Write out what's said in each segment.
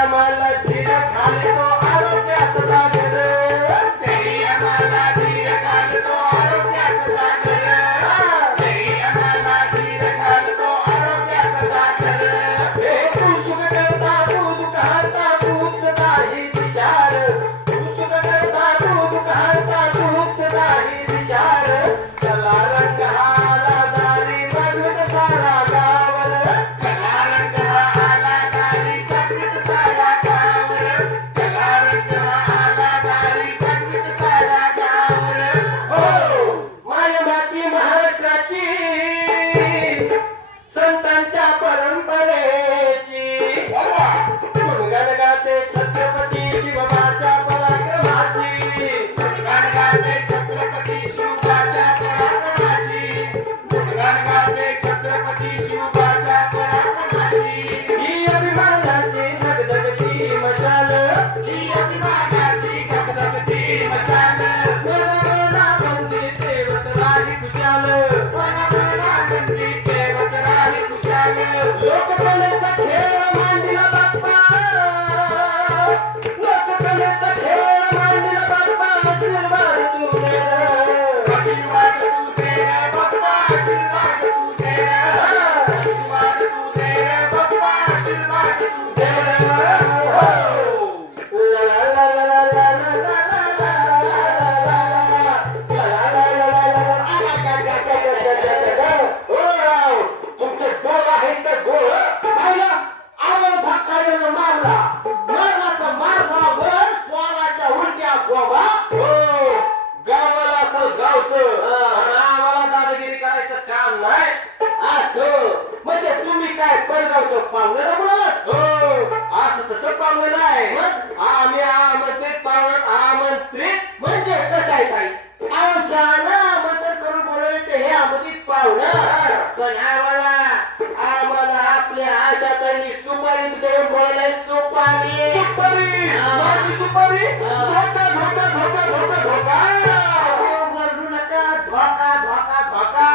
आम्हाला धीर घालतो आरोग्यात जागर ते आम्हाला धीर घालतो आरोग्यात जागर ते आम्हाला धीर घालतो आरोग्यात जागर हे तू सुख करता तू दुःख हरता तूच नाही विचार तू सुख करता तू दुःख हरता तूच नाही विचार चला रंग हाला दारी रंगत सारा गावर चला रंग आला दारी जगवित सारा गावर चला रंग आला दारी जगवित सारा गावर हो माय माती महाराष्ट्राची संतांच्या परंपरेची गुणगान गाते छत्रपती शिवबाच्या पराक्रमाची गुणगान गाते छत्रपती शिवबाच्या पराक्रमाची गुणगान गाते छत्रपती शिवबाच्या पराक्रमाची ही अभिमानाची धगधगती मशाल ही अभिमानाची धगधगती मशाल मनाला बंदी तेवत राही खुशाल वनवना बंदी ठेवत राही खुशाल लोककलेचा खेळ मांडला बाप्पा लोककलेचा खेळ मांडला बाप्पा आशीर्वाद तू दे रे. आशीर्वाद तू दे रे बाप्पा आशीर्वाद तू दे रे आशीर्वाद तू दे रे बाप्पा आशीर्वाद तू दे रे ला ला ला ला ला ला ला ला तुमचे डोळ आहे का डोळ पाहिला आवाज भाकाऱ्यानं मारला मारला तर मारला वर स्वालाच्या उलट्या गोवा हो गावाला असं गावचं आणि आम्हाला दादागिरी करायचं काम नाही असं म्हणजे तुम्ही काय परगावचं पाहुण्याला म्हणाला हो असं तसं पाहुणं नाही आम्ही आमंत्रित पाहुण्यात आमंत्रित म्हणजे कसं आहे काही आमच्या आमंत्रण करून बोलवले ते हे आमंत्रित पाहुणं पण आम्हाला आपल्या आशाताईंनी सुपारी देऊन बोलवलंय सुपारी सुपारी माझी सुपारी धोका धोका धोका धोका धोका वरडू नका धोका धोका धोका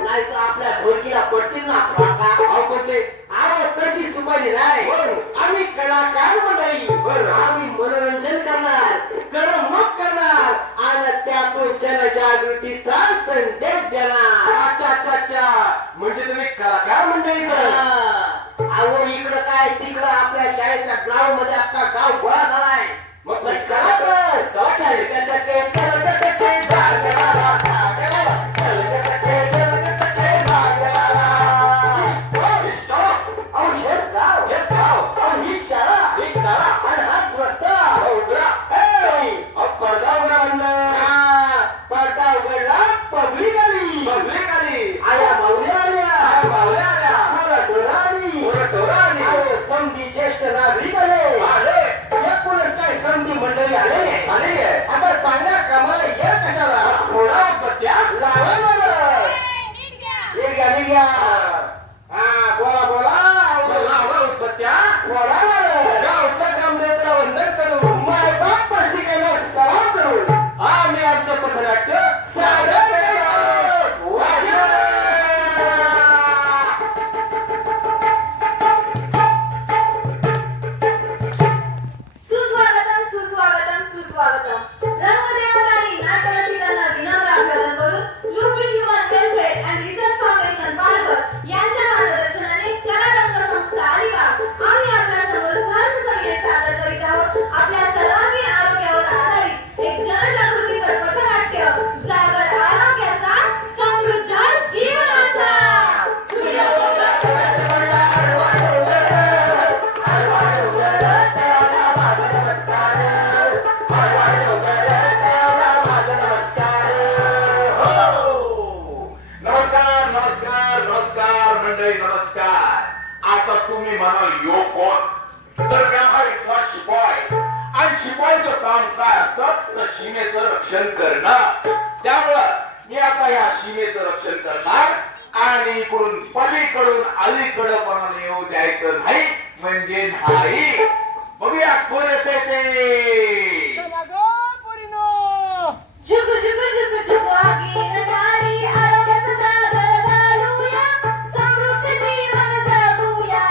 नाही तर आपल्या ढोकीला पडतील ना धोका अहो पडते अहो कशी सुपारी नाही आम्ही कलाकार मंडळी आम्ही मनोरंजन करणार करमणूक करणार आणि त्यातून जनजागृतीचा संदेश देणार अच्छा अच्छा अच्छा म्हणजे तुम्ही कलाकार मंडळी अहो इकडं काय तिकडं आपल्या शाळेच्या ग्राउंड मध्ये अख्खा गाव गोळा झालाय मग चला तर चला काय कसं ते चल कसं ते जागराला चल कसं ते चल कसं ते जागराला अहो हेच गाव अहो ही शाळा आणि हाच रस्ता पडदा उघडला पब्लिक आली आया मावल्या आल्या टोरा आली समधी ज्येष्ठ नागरिक आले एकूणच काय समधी मंडळी आलेली आहे आता चांगल्या कामाला ये कशाला थोडा बत्त्या लावायला नीट घ्या बोला बत्त्या थोडा गावच्या ग्रामदेवतेला वंदन करून मायबाप पत्रिकेला सलाम करून आम्ही आमचं पथनाट्य सादर करतो सुस्वागतम सुस्वागतम सुस्वागतम रंगदेवता आणि नाट्यरसिकांना विनम्र अभिवादन करून Lupin human welfare and research foundation Palghar यांच्या मार्गदर्शनाने कला रंग संस्था अलिबाग आम्ही आपल्या समोर सहर्ष संगीत सादर करीत आहोत आपल्या सर्वांगीण आरोग्यावर आधारित एक जनजागृतीपर पथनाट्य जागर आरोग्याचा समृद्ध जीवनाचा सूर्य नमस्कार मंडळी नमस्कार आता तुम्ही म्हणाल यो कोण तर मी हा इथला शिपाई आणि शिपाईचं काम काय असतं तर सीमेचं रक्षण करणं त्यामुळं मी आता या सीमेचं रक्षण करणार आणि इकडून पलीकडून अलीकडं कोणाला येऊ द्यायचं नाही म्हणजे नाही बघूया कोण येते ते जुग जुग जुग जुग आगीन नाडी आरोग्याचा जागर घालूया समृद्ध जीवन जगूया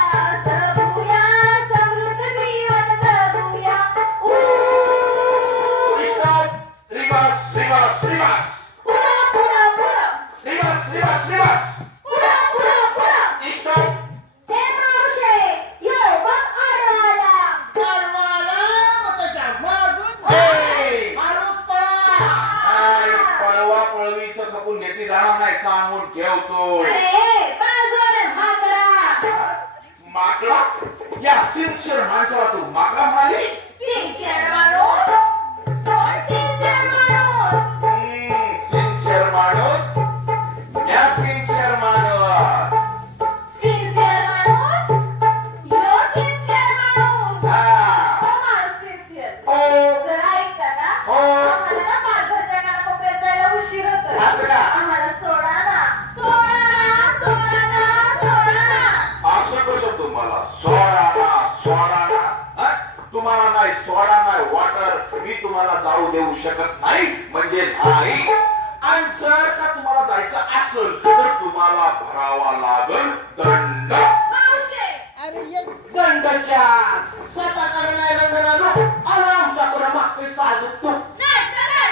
जगूया समृद्ध जीवन पुढं पुढं पुढं स्टॉप. हे मावशे यो बघ आडवाला पळवा पळवीचं खपून घेतली जाणार नाही सांगून ठेवतो. अरे बाजूला माकडा माकडा या सिन्सिअर माणसाला तू माकडा म्हणाली. सिन्सिअर माणूस कोण सिन्सिअर माणूस सिन्सिअर माणूस या सिन्सिअर माणूस. सिन्सिअर माणूस यो सिन्सिअर माणूस हा. हो माणूस सिन्सिअर हो. जरा ऐकता का हो. आम्हाला ना पालघरच्या कानाकोपऱ्यात जायला उशीर होतोय असं का? आम्हाला सोडा ना सोडा ना सोडा ना सोडा ना असं कसं तुम्हाला सोडा ना हा? तुम्हाला नाही सोडा नाही वॉटर मी तुम्हाला जाऊ देऊ शकत नाही म्हणजे नाही. आणि जर का तुम्हाला जायचं असेल तर तुम्हाला भरावा लागल दंड. मावशे दंडच्या स्वतःकडे नाही रंगणारू आणि आमच्याकडे मागतोय साजूक तू. नाही तर नाही.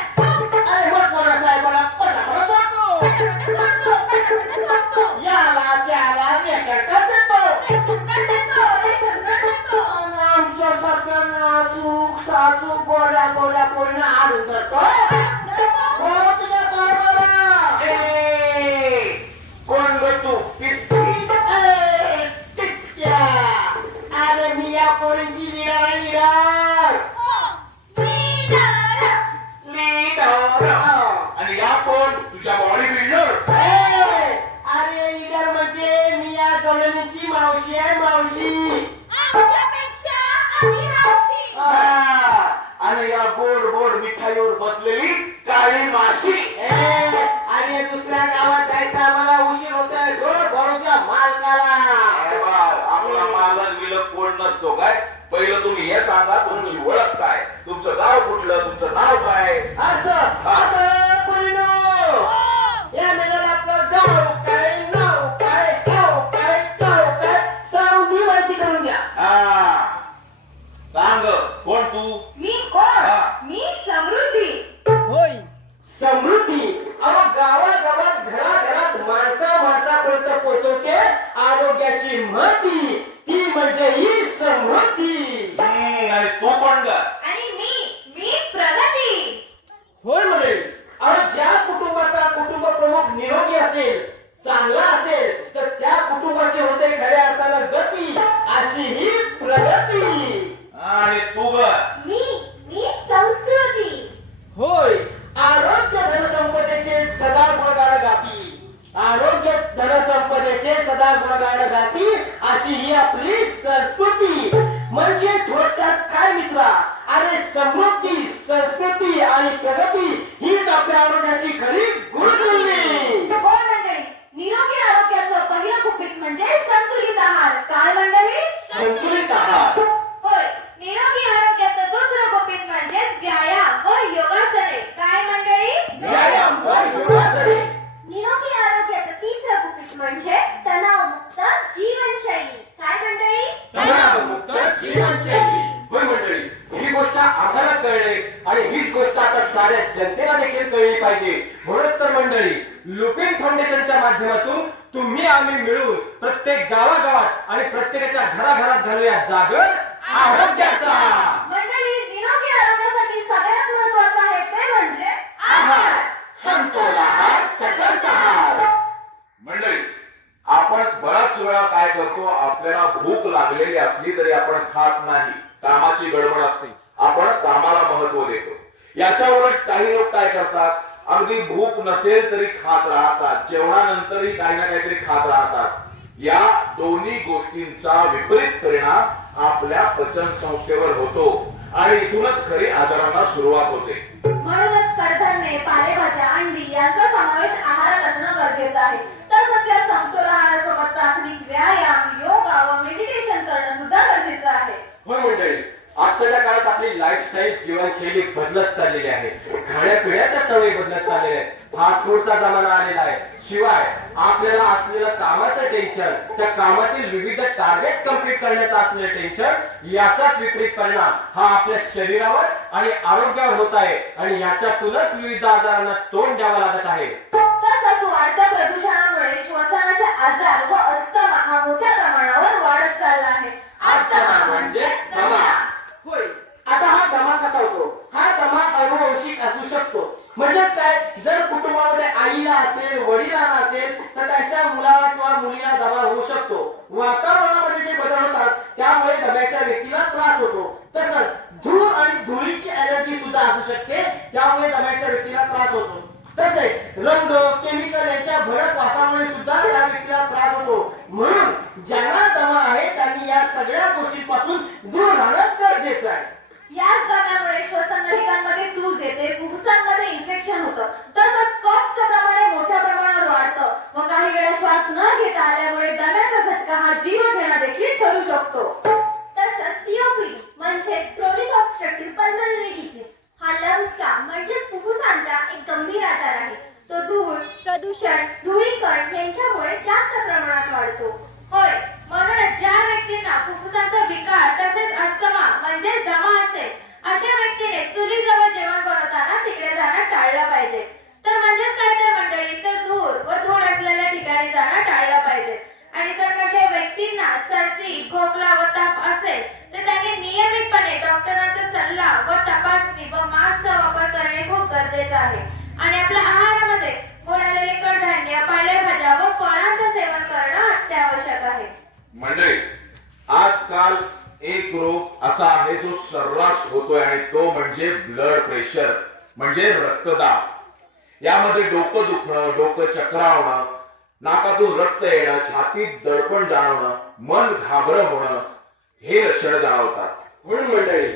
अरे मोठमोठ्या साहेबाला पटापटा सांगतो. पटापटा सोडतो याला त्याला रेशन कार्ड देतो. रेशन कार्ड देतो आणि आमच्यासारख्या नाजूक साजूक गोड्या गोड्या पोरीनं आणून धरतो. बोल तुझ्या साहेबाला. ए, कोण ग तू पिस्ती? ए, टिचक्या. अरे मी या पोरींची लीडर आहे लीडर. लीडर. आणि या कोण तुझ्या बॉडी बिल्डर. अरे लीडर म्हणजे मी या गवळणीची मावशी आहे मावशी. आणि या गोड गोड मिठाईवर बसलेली काळी माशी. आणि दुसऱ्या गावात जायचं आम्हाला उशीर होतोय. सोड बरोच्या मालकाला. अरे बा, आपला मालक बिलक कोण नसतो काय. पहिलं तुम्ही हे सांगा तुमची ओळख काय, तुमचं गाव कुठलं, तुमचं नाव काय. असं आता परिणो या मेल्याला आपलं गाव काय नाव काय गाव काय सांगून माहिती करून द्या. हा, सांग कोण तू. मी कोण हा. मी समृद्धी समृद्धी. अहो गावागावात घराघरात माणसापर्यंत पोहोचवते आरोग्याची महती. ती म्हणजे ही समृद्धी. आणि तू कोण ग. आणि मी प्रगती. होय मंडळी. अहो ज्या कुटुंबाचा कुटुंब प्रमुख निरोगी असेल चांगला असेल तर त्या कुटुंबाची होते खऱ्या अर्थानं गती. अशी ही प्रगती. आणि तू ग. मी संस्कृती. होय. आरोग्य धनसंपदेचे सदा गुणगान गाती. आरोग्य धनसंपदेचे सदा गुणगान गाती अशी ही आपली संस्कृती. म्हणजे थोडक्यात काय मित्रा, अरे समृद्धी संस्कृती आणि प्रगती हीच आपल्या आरोग्याची खरी गुरुकिल्ली. हो मंडळी, निरोगी आरोग्याचं पहिलं गुपित म्हणजे संतुलित आहार. काय मंडळी? संतुलित आहार. होय. निरोगी आरोग्याचं दुसरं गुपित म्हणजे व्यायाम व योगासने. काय मंडळी? व्यायाम व योगासने. निरोगी आरोग्याचं तिसरं गुपित म्हणजे तणावमुक्त जीवनशैली. काय मंडळी? तणावमुक्त जीवनशैली. होय मंडळी, ही गोष्ट आम्हाला कळली आणि हीच गोष्ट आता साऱ्या जनतेला देखील कळली पाहिजे. म्हणूनच तर मंडळी लुपिन फाउंडेशनच्या माध्यमातून तुम्ही आम्ही मिळून प्रत्येक गावागावात आणि प्रत्येकाच्या घराघरात घालूया जागर आरोग्याचा. मंडळी, निरोगी आरोग्यासाठी सगळ्यात महत्त्वाचं आहे ते म्हणजे आहार. समतोल आहार, सकस आहार. मंडळी, आपण बराच वेळा काय करतो, आपल्याला भूक लागलेली असली तरी आपण खात नाही. कामाची गडबड असते, आपण कामाला महत्व देतो. याच्या उलट काही लोक काय करतात, अगदी भूक नसेल तरी खात राहतात, जेवणानंतरही काही ना काहीतरी खात राहतात. या दोन्ही गोष्टींचा विपरीत परिणाम आपल्या पचन संस्थेवर होतो आणि इथूनच खरी आजारांना सुरुवात होते. म्हणूनच कडधान्ये, पालेभाज्या, अंडी यांचा समावेश आहारात असणं गरजेचं आहे. तसंच या समतोल आहारासोबत प्राथमिक व्यायाम, योगा व मेडिटेशन करणं सुद्धा गरजेचं आहे. होय मंडळी, आजच्या काळात आपली लाईफस्टाईल जीवनशैली बदलत चाललेली आहे. खाण्यापिण्याच्या सवयी बदलत चाललेल्या आहेत. फास्ट फूडचा जमाना आलेला आहे. शिवाय आपल्याला असलेलं कामाचं टेन्शन, त्या कामातील विविध टार्गेट कंप्लीट करण्याचं असलेलं टेन्शन, याचाच विपरीत परिणाम हा आपल्या शरीरावर आणि आरोग्यावर होत आहे आणि याच्यातूनच विविध आजारांना तोंड द्यावं लागत आहे. तसंच वाढत्या प्रदूषणामुळे श्वसनाचे आजार व अस्थमा हा मोठ्या प्रमाणावर वाढत चालला आहे. अस्थमा म्हणजे दमा. होय. आता हा दमा कसा होतो? हा दमा अनुवंशिक असू शकतो. म्हणजेच काय, जर कुटुंबामध्ये आईला असेल, वडिलांना असेल, तर त्यांच्या मुलाला किंवा मुलीला दमा होऊ शकतो. वातावरणामध्ये जे बदल होतात त्यामुळे दम्याच्या व्यक्तीला त्रास होतो. तसंच धूळ आणि धुळीची अलर्जी सुद्धा असू शकते, त्यामुळे दम्याच्या व्यक्तीला त्रास होतो. तसेच रंग, केमिकल यांच्या भडक वासामुळे सुद्धा त्या व्यक्तीला त्रास होतो. म्हणून ज्यांना दमा आहे त्यांनी या सगळ्या गोष्टींपासून दूर राहणं गरजेचं आहे. याच दम्यामुळे श्वसन नलिकांमध्ये सूज येते, फुफ्फुसांमध्ये इन्फेक्शन होतं, तसंच कफचं प्रमाण मोठ्या प्रमाणावर वाढतं व काही वेळा श्वास न घेता आल्यामुळे दम्याचा झटका हा जीवघेणा देखील ठरू शकतो. तसंच सीओपीडी म्हणजेच क्रोनिक ऑब्स्ट्रक्टिव्ह पल्मोनरी डिसीज हा लंग्सचा म्हणजेच फुफ्फुसांचा एक गंभीर आजार आहे. तो धूळ, प्रदूषण, धुळीकण यांच्यामुळे जास्त प्रमाणात वाढतो. होय, म्हणूनच ज्या व्यक्तींना फुफ्फुसांचा विकार तसेच अस्थमा म्हणजे दमा असेल, अशा व्यक्तीने चुलीजवळ जेवण बनवताना तिकडे जाणं टाळलं पाहिजे. तर म्हणजेच काय तर मंडळी, तर धूर व धूळ असलेल्या ठिकाणी जाणं टाळलं पाहिजे. आणि जर कशा व्यक्तींना सर्दी, खोकला व ताप असेल तर त्यांनी नियमितपणे डॉक्टरांचा सल्ला व तपासणी व मास्कचा वापर करणे खूप गरजेचे आहे. आणि आपल्या आहारामध्ये गोड आलेले कडधान्य, पालेभाज्या व फळांचं सेवन करणं अत्यावश्यक आहे. मंडळी, आजकाल एक रोग असा आहे जो सर्रास होतोय आणि तो म्हणजे ब्लड प्रेशर म्हणजे रक्तदाब. यामध्ये डोकं दुखणं, डोकं चक्रावणं, नाकातून रक्त येणं, छातीत दडपण जाणवणं, मन घाबरं होणं हे लक्षणं जाणवतात. म्हणून मंडळी,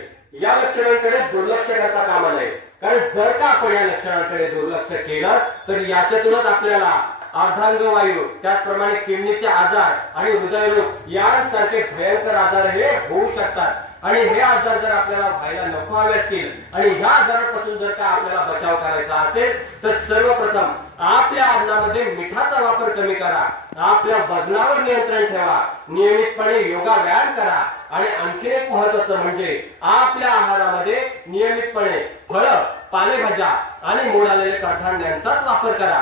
या लक्षणांकडे दुर्लक्ष करता कामा नये. कारण जर का आपण या लक्षणांकडे दुर्लक्ष केलं तर याच्यातूनच आपल्याला अर्धांगवायू, त्याचप्रमाणे किडनीचे आजार आणि हृदयरोग यांसारखे भयंकर आजार हे होऊ शकतात. आणि हे आजार जर आपल्याला व्हायला नको हवे असतील आणि ह्या आजारांपासून जर का आपल्याला बचाव करायचा असेल तर सर्वप्रथम आपल्या अन्नामध्ये मिठाचा वापर कमी करा, आपल्या वजनावर नियंत्रण ठेवा, नियमितपणे योगा व्यायाम करा आणि आणखी एक महत्वाचं म्हणजे आपल्या आहारामध्ये नियमितपणे फळं, पालेभाज्या आणि मोड आलेले कडधान्यांचाच वापर करा.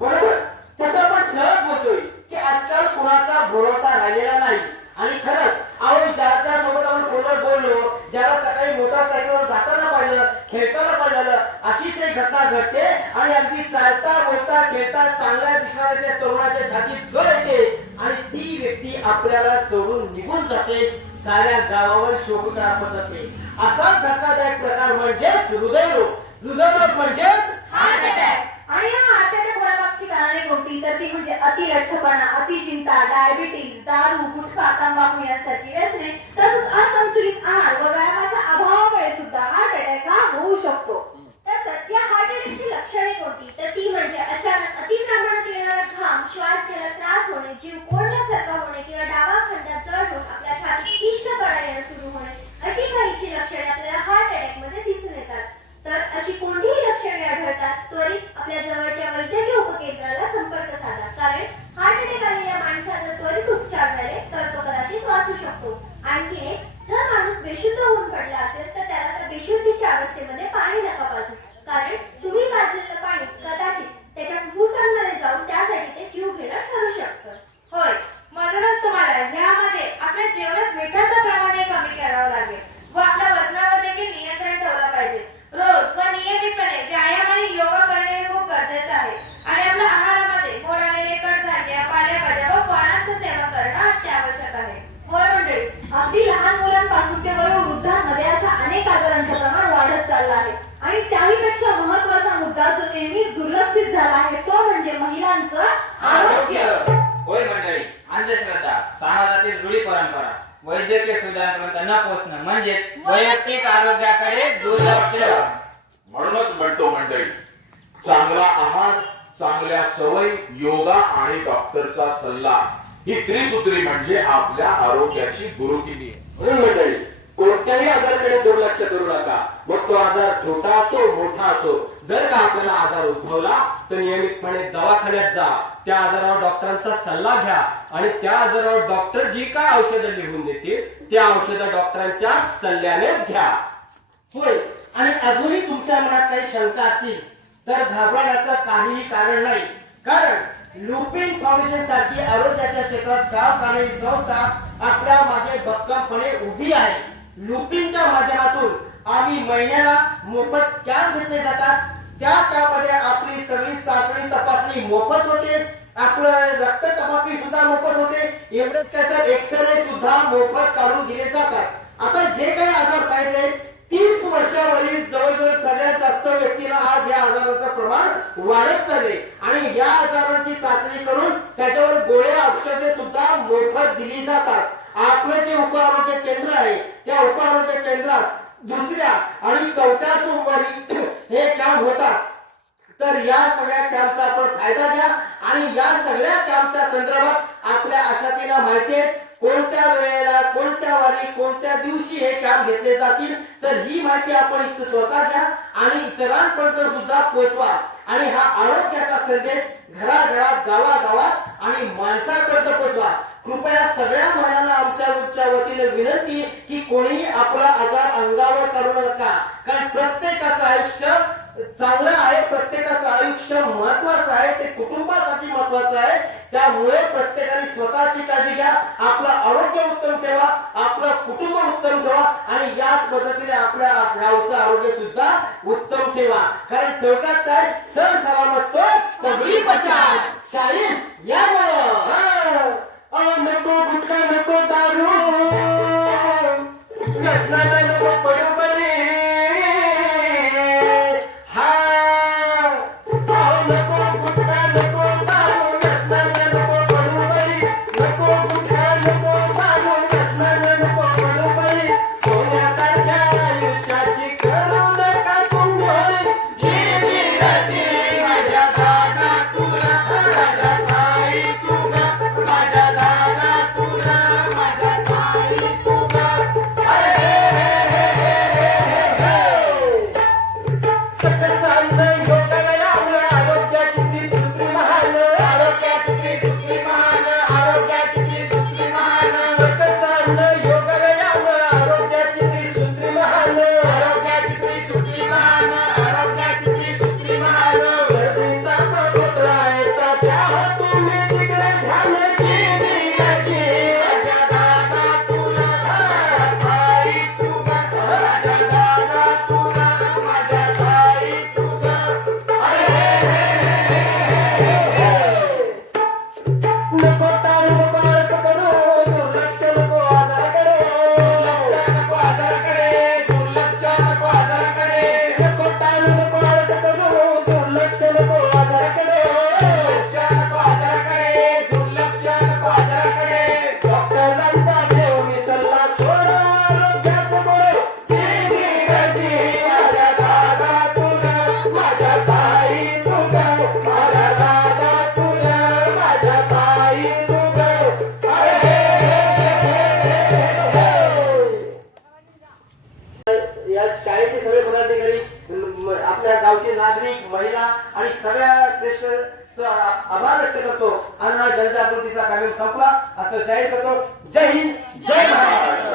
बरोबर. तसं आपण सहज म्हणतोय की आजकाल कुणाचा भरोसा राहिलेला नाही. आणि खरंच आपण ज्याच्या सोबत आपण फोनवर बोललो, ज्याला सकाळी मोटरसायकलवर जाताना पाहिलं, खेळताना पाहिलं, अशीच एक घटना घडते आणि अगदी चालता बोलता खेळता चांगल्या दिसणाऱ्या तरुणाच्या छातीत गळ येते आणि ती व्यक्ती आपल्याला सोडून निघून जाते. साऱ्या गावावर शोककळा पसरते. असाच धक्कादायक प्रकार म्हणजेच हृदयरोग. हृदयरोग म्हणजेच हार्ट अटॅक. आणि या हार्ट अटॅक होण्यामागची कारणे कोणती, तर ती म्हणजे अतिलठ्ठपणा, अतिचिंता, डायबिटीज, दारू, गुटखा, तंबाखू यांसारखी व्यसने, तसंच असंतुलित आहार व व्यायामाच्या अभावामुळे सुद्धा हार्ट अटॅक हा होऊ शकतो. तसंच या हार्ट अटॅकची लक्षणे कोणती, तर ती म्हणजे अचानक अति प्रमाणात येणारा घाम, श्वास घ्यायला त्रास होणे, जीव कोंडल्यासारखा होणे किंवा डावा खंडात जळ होऊन आपल्या छातीत तीक्ष्ण कळा येणं सुरू होणे, अशी काहीशी लक्षणे आपल्याला हार्ट अटॅक मध्ये दिसून येतात. तर अशी कोणतीही लक्षणे आढळतात त्वरित आपल्या जवळच्या वैद्यकीय उपकेंद्राला संपर्क साधा. कारण हार्ट अटॅक आलेल्या माणसाचा त्वरित उपचार मिळाले तर तो कदाचित वाचू शकतो. आणखी एक, जर माणूस बेशुद्ध होऊन पडला असेल तर त्याला त्या बेशुद्धीच्या अवस्थेमध्ये पाणी नका पाजू. कारण तुम्ही पाजलेलं पाणी कदाचित त्याच्या फुफ्फुसांमध्ये जाऊन त्यासाठी ते जीवघेणं ठरू शकतं. होय, म्हणूनच तुम्हाला यामध्ये आपल्या जेवणात मिठाचं प्रमाण कमी करावं लागेल व आपल्या वजनावर देखील नियंत्रण ठेवलं पाहिजे. रोज व नियमितपणे व्यायाम आणि योगा करणे खूप गरजेचे आहे. आणि आपल्या आहारामध्ये गोड आलेले कडधान्य, पालेभाज्या व फळांचं सेवन करणं अत्यावश्यक आहे. होय मंडळी, अगदी लहान मुलांपासून ते वयोवृद्धांमध्ये अशा अनेक आजारांचं प्रमाण वाढत चाललं आहे. आणि त्याहीपेक्षा महत्त्वाचा मुद्दा जो नेहमीच दुर्लक्षित झाला आहे तो म्हणजे महिलांचं आरोग्य. होय मंडळी, अंधश्रद्धा, समाजातील रूढी परंपरा, वैद्यकीय सुविधांपर्यंत न पोहोचणं म्हणजे वैयक्तिक आरोग्याकडे दुर्लक्ष. म्हणूनच म्हणतो मंडळी, चांगला आहार, चांगल्या सवयी, योगा आणि डॉक्टरचा सल्ला ही त्रिसूत्री म्हणजे आपल्या आरोग्याची गुरुकिनी. म्हणून मंडळी, कोणत्याही आजाराकडे दुर्लक्ष करू नका. मग तो आजार छोटा असो मोठा असो. जर का आपल्याला आजार उद्भवला तर नियमितपणे दवाखान्यात जा. त्या आजारावर डॉक्टरांचा सल्ला घ्या आणि त्या आजारावर डॉक्टर जी काय औषधं लिहून देतील त्या औषधं डॉक्टरांच्या सल्ल्यानेच घ्या. होय, आणि अजूनही तुमच्या मनात काही शंका असतील तर घाबरण्याचं काहीही कारण नाही. कारण लुपिन फाउंडेशन सारखी आरोग्याच्या क्षेत्रात काम करणारी संस्था आपल्या मागे भक्कमपणे उभी आहे. लुपिनच्या माध्यमातून आम्ही महिन्याला मोफत कॅम्प घेतले जातात. त्या कॅम्पमध्ये आपली सगळी चाचणी तपासणी मोफत होते. आपलं रक्त तपासणी सुद्धा मोफत होते. एवढंच काय तर एक्सरे सुद्धा मोफत काढून दिले जातात. आता जे काही आजार सांगितले 30 वर्षावरील जवळजवळ सगळ्यात जास्त व्यक्तीला आज या आजाराचं प्रमाण वाढत चालले आणि या आजारांची चाचणी करून त्याच्यावर गोळ्या औषधे सुद्धा मोफत दिली जातात. आपलं जे उपआरोग्य केंद्र आहे त्या उपआरोग्य केंद्रात दुसऱ्या आणि चौथ्या सोमवारी हे कॅम्प होतात. तर या सगळ्या कॅम्पचा आपण फायदा घ्या आणि या सगळ्या कॅम्पच्या संदर्भात आपल्या आशातीला माहिती आहे कोणत्या वेळेला कोणत्या वारी कोणत्या दिवशी हे कॅम्प घेतले जातील. तर ही माहिती आपण इथं स्वतः घ्या आणि इतरांपर्यंत सुद्धा पोहोचवा आणि हा आरोग्याचा संदेश घराघरात गावागावात आणि माणसांपर्यंत पोहोचवा. कृपया सगळ्या महिलांना आमच्या वतीने विनंती की कोणीही आपला आजार अंगावर काढू नका. कारण प्रत्येकाचं आयुष्य चांगलं आहे. प्रत्येकाचं आयुष्य महत्वाचं आहे. ते कुटुंबासाठी महत्वाचं आहे. त्यामुळे प्रत्येकाने स्वतःची काळजी घ्या. आपलं आरोग्य उत्तम ठेवा. आपलं कुटुंब उत्तम ठेवा आणि याच पद्धतीने आपल्या गावचं आरोग्य सुद्धा उत्तम ठेवा. कारण ठेवतात काय सर सलामत तो पगडी बचाव. शाहीर या नको गुटखा नको दारू व्यसनाला नको पडू बळी. नको गुटखा नको दारू व्यसनाला नको पडू बळी. नको गुटखा नको दारू व्यसनाला नको पडू बळी. सोन्यासारख्या आयुष्याची करू नका तुम्ही. माझ्या दादा तुला माझ्या ताई तुला माझ्या दादा तुला माझ्या ताई तुला. सकसांना योगाव्यायाम आरोग्याची त्रिसूत्री महान. आरोग्याची त्रिसूत्री महान. आरोग्याची त्रिसूत्री महान. सकसांना योगाव्यायाम आरोग्याची त्रिसूत्री महान. आरोग्याची त्रिसूत्री महान. आरोग्याची त्रिसूत्री महान. सर्दीचा खोकला येता द्या तुम्ही तिकडे ध्यान. माझ्या दादा तुला माझ्या ताई तुला माझ्या दादा तुला माझ्या ताई तुला. नको तारू नको आळस करू दुर्लक्ष नको आजाराकडे. दुर्लक्ष नको आजाराकडे. दुर्लक्ष नको आजाराकडे. नको तारू नको आळस करू दुर्लक्ष नको आजाराकडे. दुर्लक्ष नको आजाराकडे. दुर्लक्ष नको आजाराकडे. डॉक्टरांचा देव मी सल्ला सोड आरोग्याचं बोल. माझ्या दादा तुला माझ्या ताई तुला माझ्या दादा तुला माझ्या ताई तुला. या शाळेचे सगळे पदाधिकारी आपल्या गावचे नागरिक महिला आणि सगळ्या श्रेष्ठ आभार व्यक्त करतो आणि हा जनजागृतीचा कार्यक्रम संपला असं जाहीर करतो. जय हिंद जय महाराष्ट्र.